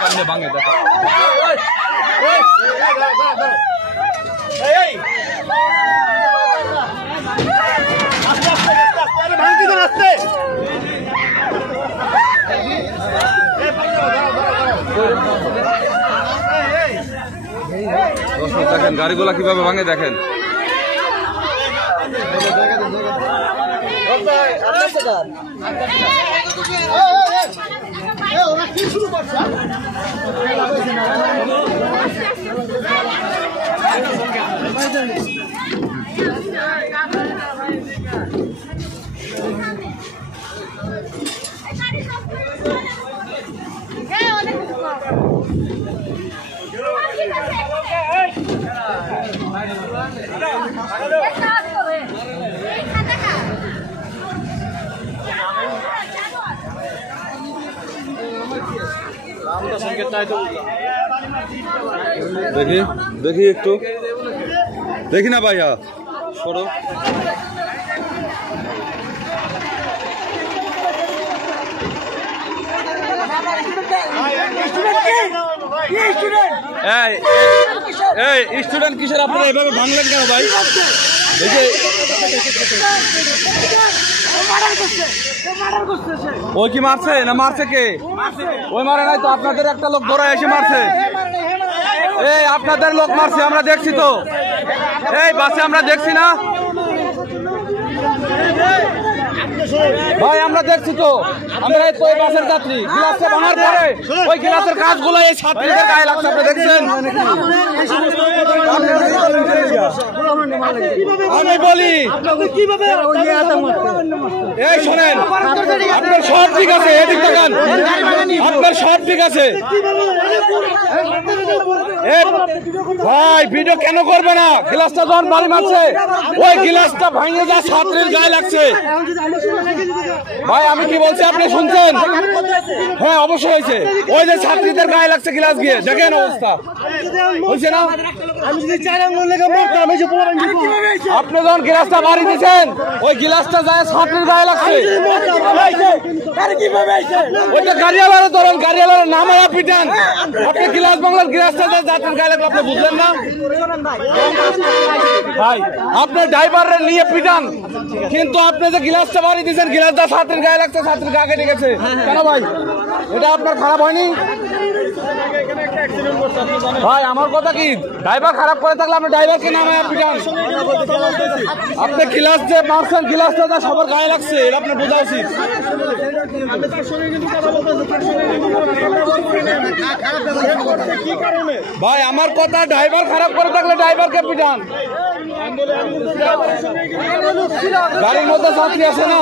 সামনে ভাঙে দেখো দেখেন গাড়িগুলা কিভাবে ভাঙে দেখেন। দেখি দেখি একটু দেখি না ভাইয়া সরো। স্টুডেন্ট কিসের আপনারা এভাবে ভাঙলেন কেন ভাই? ওই কি মারছে না মারছে কে? ওই মারে নাই তো, আপনাদের একটা লোক দৌড়ায় এসে মারছে। এই আপনাদের লোক মারছে, আমরা দেখছি তো, এই বাসে আমরা দেখছি না ভাই, আমরা দেখছি তো, আমরা এই তো এই বাসের যাত্রী। গ্লাসটা ভাঙার পরে ওই গ্লাসের কাজগুলো এই ছাত্রীদের গায়ে লাগছে, আপনি দেখছেন? আমি বলি এই শোনেন, আপনার সব ঠিক আছে, এদিক তাকান, আপনার সব ঠিক আছে ভাই, ভিডিও কেন করবে না? গ্লাসটা যখন বাড়ি মারছে ওই গ্লাসটা ভাঙে যা ছাত্রীর গায়ে লাগছে ভাই। আমি কি বলছি আপনি শুনছেন? হ্যাঁ অবশ্যই হয়েছে, ওই যে ছাত্রীদের গায়ে লাগছে গ্লাস গিয়ে, দেখেন অবস্থা হয়েছে না? আপনি যখন গ্লাসটা বাড়ি দিয়েছেন ওই গ্লাসটা যায় ছাত্রীর গায়ে লাগছে, ওইটা গাড়িওয়ালারা ধরেন, গাড়িওয়ালারা নামায়া পিটান, আপনি গ্লাস বাংলার গ্লাসটা যায় ছাত্রীর গায়ে লাগলো, আপনি বুঝলেন না ভাই? আপনি ড্রাইভাররা নিয়ে পিটান, কিন্তু আপনি যে গ্লাসটা বাড়ি দিয়েছেন গ্লাসটা ছাত্রীর গায়ে লাগছে, ছাত্রীর গা কেটে গেছে কেন ভাই? এটা আপনার খারাপ হয়নি ভাই? আমার কথা কি, ড্রাইভার খারাপ করে থাকলে আপনি ড্রাইভারকে নামায় পিটান। আপনি গ্লাস যে মারছেন গ্লাসটা যা সবার গায়ে লাগছে, এটা আপনার বোঝা উচিত ভাই। আমার কথা, ড্রাইভার খারাপ করে থাকলে ড্রাইভারকে পিটান। গাড়ির মধ্যে ছাত্রী আছে না।